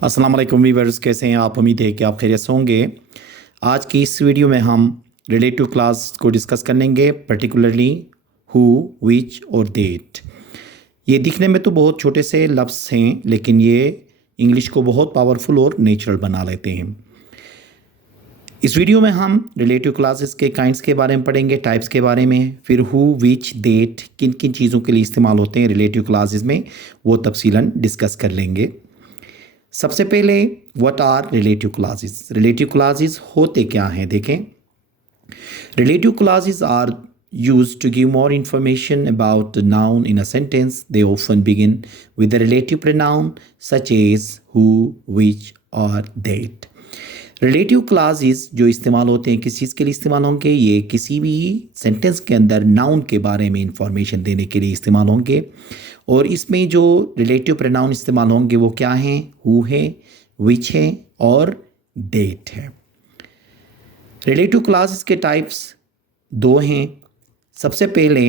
अस्सलाम वालेकुम वीवर्स, कैसे हैं आप? उम्मीद है कि आप खैरियत से होंगे। आज की इस वीडियो में हम रिलेटिव क्लास को डिस्कस करेंगे, पर्टिकुलरली हु, विच और देट। ये दिखने में तो बहुत छोटे से लफ्ज़ हैं, लेकिन ये इंग्लिश को बहुत पावरफुल और नेचुरल बना लेते हैं। इस वीडियो में हम रिलेटिव क्लासेस के काइंड्स के बारे में पढ़ेंगे, टाइप्स के बारे में, फिर हु, विच, देट किन किन चीज़ों के लिए इस्तेमाल होते हैं रिलेटिव क्लासेस में, वो तफसीलन डिस्कस कर लेंगे। सबसे पहले what are relative classes. Relative classes होते क्या हैं, देखें। Relative classes are used to give more information about the noun in a sentence. They often begin with a relative pronoun such as who, which or that. Relative classes जो इस्तेमाल होते हैं किस चीज़ के लिए इस्तेमाल होंगे? ये किसी भी सेंटेंस के अंदर नाउन के बारे में इंफॉर्मेशन देने के लिए इस्तेमाल होंगे। और इसमें जो रिलेटिव प्रोनाउन इस्तेमाल होंगे वो क्या हैं? हु है, विच है और डेट है। रिलेटिव क्लासेस के टाइप्स दो हैं। सबसे पहले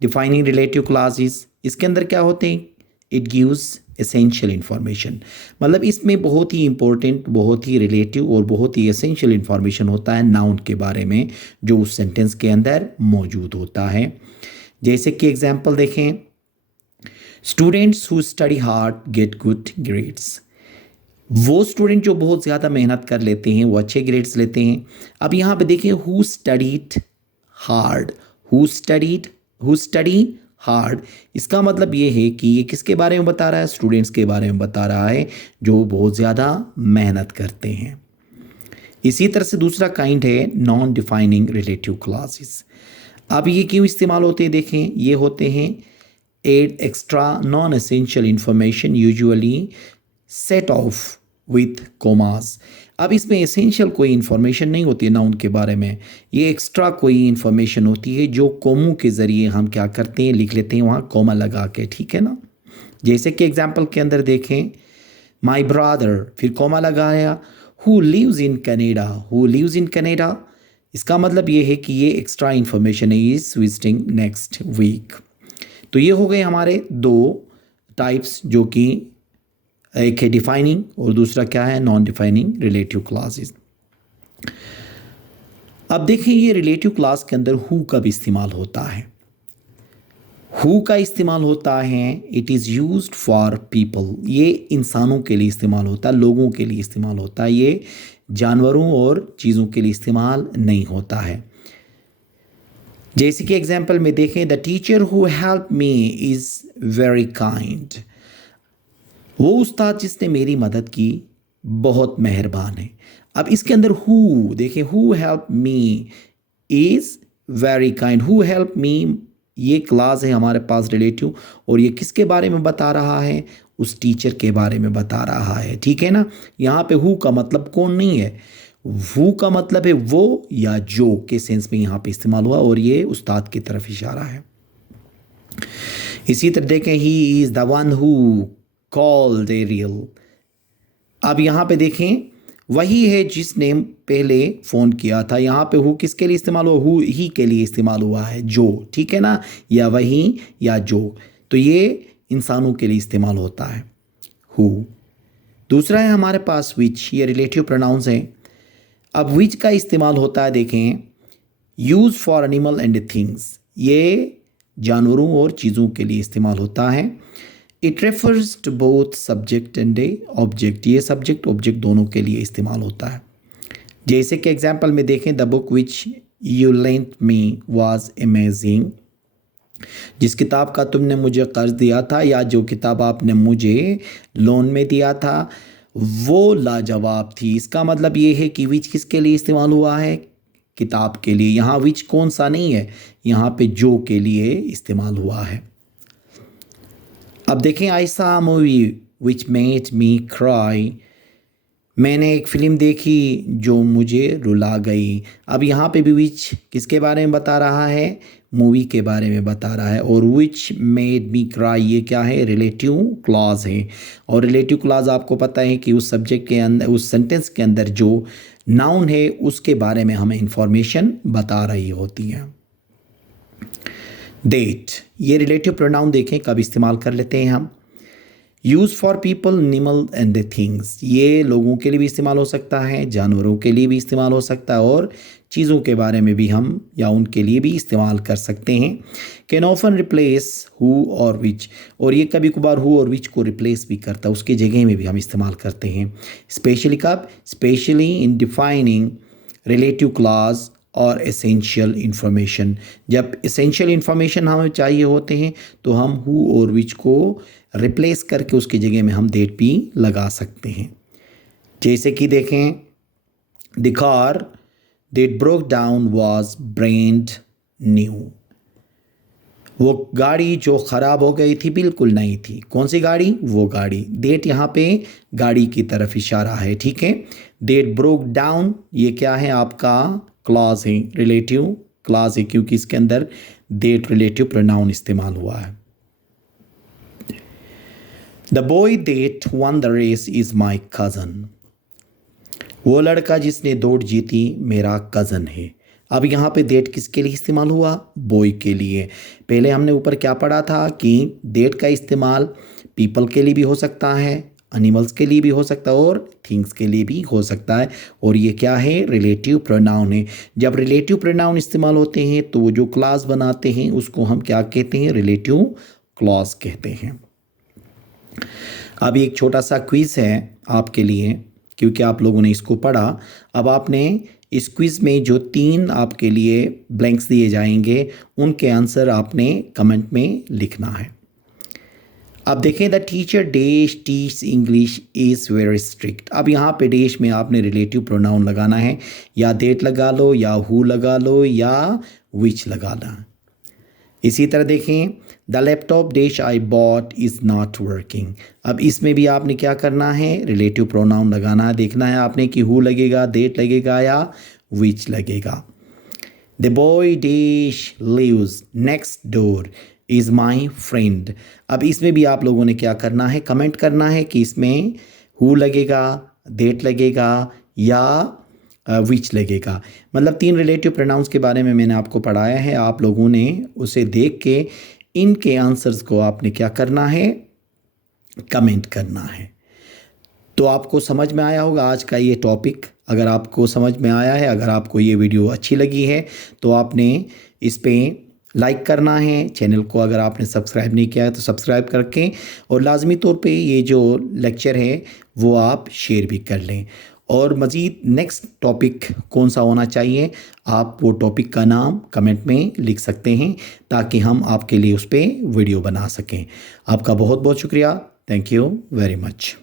डिफाइनिंग रिलेटिव क्लासेस, इसके अंदर क्या होते हैं? इट गिव्स एसेंशियल इन्फॉर्मेशन, मतलब इसमें बहुत ही इंपॉर्टेंट, बहुत ही रिलेटिव और बहुत ही एसेंशियल इन्फॉर्मेशन होता है नाउन के बारे में जो उस सेंटेंस के अंदर मौजूद होता है। जैसे कि एग्जांपल देखें, students who study hard get good grades. वो स्टूडेंट जो बहुत ज़्यादा मेहनत कर लेते हैं वो अच्छे ग्रेड्स लेते हैं। अब यहाँ पे देखिए, who studied hard, who study hard, इसका मतलब ये है कि ये किसके बारे में बता रहा है? स्टूडेंट्स के बारे में बता रहा है जो बहुत ज़्यादा मेहनत करते हैं। इसी तरह से दूसरा काइंड है नॉन डिफाइनिंग रिलेटिव क्लासेस। अब ये क्यों इस्तेमाल होते हैं? देखें, ये होते हैं add extra non essential information usually set off with commas. अब इसमें एसेंशियल कोई इन्फॉर्मेशन नहीं होती है नाउन के बारे में, ये एक्स्ट्रा कोई इन्फॉर्मेशन होती है जो कोमों के ज़रिए हम क्या करते हैं, लिख लेते हैं वहाँ कोमा लगा के, ठीक है ना। जैसे कि एग्जाम्पल के अंदर देखें, माई ब्रदर, फिर कोमा लगाया, who lives in Canada, who lives in Canada, इसका मतलब ये है कि ये एक्स्ट्रा इन्फॉर्मेशन है, इज विजिटिंग नेक्स्ट वीक। तो ये हो गए हमारे दो टाइप्स, जो कि एक है डिफाइनिंग और दूसरा क्या है? Non defining relative classes. अब देखिए, ये रिलेटिव क्लास के अंदर हु का भी इस्तेमाल होता है। हु का इस्तेमाल होता है, it is used for people, ये इंसानों के लिए इस्तेमाल होता है, लोगों के लिए इस्तेमाल होता है, ये जानवरों और चीज़ों के लिए इस्तेमाल नहीं होता है। जैसे कि एग्जाम्पल में देखें, the teacher who help me is very kind, वो उस्ताद जिसने मेरी मदद की बहुत मेहरबान है। अब इसके अंदर हु देखें, who help me is very kind, who help me ये क्लास है हमारे पास रिलेटिव, और ये किसके बारे में बता रहा है? उस टीचर के बारे में बता रहा है, ठीक है ना। यहाँ पे हु का मतलब कौन नहीं है, हु का मतलब है वो या जो के सेंस में यहाँ पे इस्तेमाल हुआ, और ये उस्ताद की तरफ इशारा है। इसी तरह देखें, he is the one who called Ariel. अब यहाँ पे देखें, वही है जिसने पहले फ़ोन किया था। यहाँ पे हु किसके लिए इस्तेमाल हुआ? हु ही के लिए इस्तेमाल हुआ है, जो, ठीक है ना, या वही या जो। तो ये इंसानों के लिए इस्तेमाल होता है हु। दूसरा है हमारे पास विच, ये रिलेटिव प्रोनाउंस हैं। अब विच का इस्तेमाल होता है, देखें, use for animal and things, ये जानवरों और चीज़ों के लिए इस्तेमाल होता है। It refers to both subject and object, ये सब्जेक्ट ऑब्जेक्ट दोनों के लिए इस्तेमाल होता है। जैसे कि एग्जाम्पल में देखें, the book which you lent me was amazing, जिस किताब का तुमने मुझे कर्ज दिया था, या जो किताब आपने मुझे लोन में दिया था, वो लाजवाब थी। इसका मतलब ये है कि विच किसके लिए इस्तेमाल हुआ है? किताब के लिए। यहाँ विच कौन सा नहीं है, यहाँ पे जो के लिए इस्तेमाल हुआ है। अब देखें, आई सा movie which made me cry, मैंने एक फ़िल्म देखी जो मुझे रुला गई। अब यहाँ पे भी विच किसके बारे में बता रहा है? मूवी के बारे में बता रहा है। और विच मेड मी क्राई, ये क्या है? रिलेटिव क्लॉज है। और रिलेटिव क्लॉज आपको पता है कि उस सब्जेक्ट के अंदर, उस सेंटेंस के अंदर जो नाउन है उसके बारे में हमें इंफॉर्मेशन बता रही होती है। डेट, ये रिलेटिव प्रोनाउन देखें कब इस्तेमाल कर लेते हैं हम। Use for people, animal and the things, ये लोगों के लिए भी इस्तेमाल हो सकता है, जानवरों के लिए भी इस्तेमाल हो सकता है और चीज़ों के बारे में भी हम या उनके लिए भी इस्तेमाल कर सकते हैं। कैन ऑफन रिप्लेस हु और विच, और ये कभी कभार हु और विच को रिप्लेस भी करता है, उसकी जगह में भी हम इस्तेमाल करते हैं। स्पेशली कब? Specially in defining relative clause और एसेंशियल इन्फॉर्मेशन, जब एसेंशियल इन्फॉर्मेशन हमें चाहिए होते हैं तो हम हु और विच को रिप्लेस करके उसकी जगह में हम दैट भी लगा सकते हैं। जैसे कि देखें, the car that broke down was brand new, वो गाड़ी जो ख़राब हो गई थी बिल्कुल नई थी। कौन सी गाड़ी? वो गाड़ी। दैट यहाँ पे गाड़ी की तरफ इशारा है, ठीक है। दैट ब्रोक डाउन, ये क्या है? आपका क्लॉज है, रिलेटिव क्लॉज है, क्योंकि इसके अंदर दैट रिलेटिव प्रोनाउन इस्तेमाल हुआ है। The boy that won the race is my cousin, वो लड़का जिसने दौड़ जीती मेरा कज़न है। अब यहाँ पे दैट किसके लिए इस्तेमाल हुआ? बॉय के लिए। पहले हमने ऊपर क्या पढ़ा था कि दैट का इस्तेमाल पीपल के लिए भी हो सकता है, एनिमल्स के लिए भी हो सकता है और थिंग्स के लिए भी हो सकता है। और ये क्या है? रिलेटिव प्रोनाउन है। जब रिलेटिव प्रोनाउन इस्तेमाल होते हैं तो जो क्लॉज बनाते हैं उसको हम क्या कहते हैं? रिलेटिव क्लॉज कहते हैं। अब एक छोटा सा क्विज़ है आपके लिए, क्योंकि आप लोगों ने इसको पढ़ा। अब आपने इस क्विज़ में जो 3 आपके लिए ब्लैंक्स दिए जाएंगे उनके आंसर आपने कमेंट में लिखना है। अब देखें, the teacher dash teach English is very strict. अब यहाँ पे डैश में आपने रिलेटिव प्रोनाउन लगाना है, या दैट लगा लो, या हु लगा लो, या विच लगाना। इसी तरह देखें, the laptop dash I bought is not working. अब इसमें भी आपने क्या करना है? रिलेटिव प्रोनाउन लगाना है। देखना है आपने कि हु लगेगा, दैट लगेगा या विच लगेगा। The boy dash lives next door is my friend. अब इसमें भी आप लोगों ने क्या करना है? कमेंट करना है कि इसमें हु लगेगा, दैट लगेगा या विच लगेगा। मतलब 3 रिलेटिव प्रोनाउंस के बारे में मैंने आपको पढ़ाया है, आप लोगों ने उसे देख के इनके आंसर्स को आपने क्या करना है? कमेंट करना है। तो आपको समझ में आया होगा आज का ये टॉपिक। अगर आपको समझ में आया है, अगर आपको ये वीडियो अच्छी लगी है तो आपने इस पे लाइक करना है। चैनल को अगर आपने सब्सक्राइब नहीं किया है तो सब्सक्राइब करके, और लाजमी तौर पे ये जो लेक्चर है वो आप शेयर भी कर लें। और मज़ीद नेक्स्ट टॉपिक कौन सा होना चाहिए, आप वो टॉपिक का नाम कमेंट में लिख सकते हैं ताकि हम आपके लिए उस पर वीडियो बना सकें। आपका बहुत बहुत शुक्रिया। Thank you very much.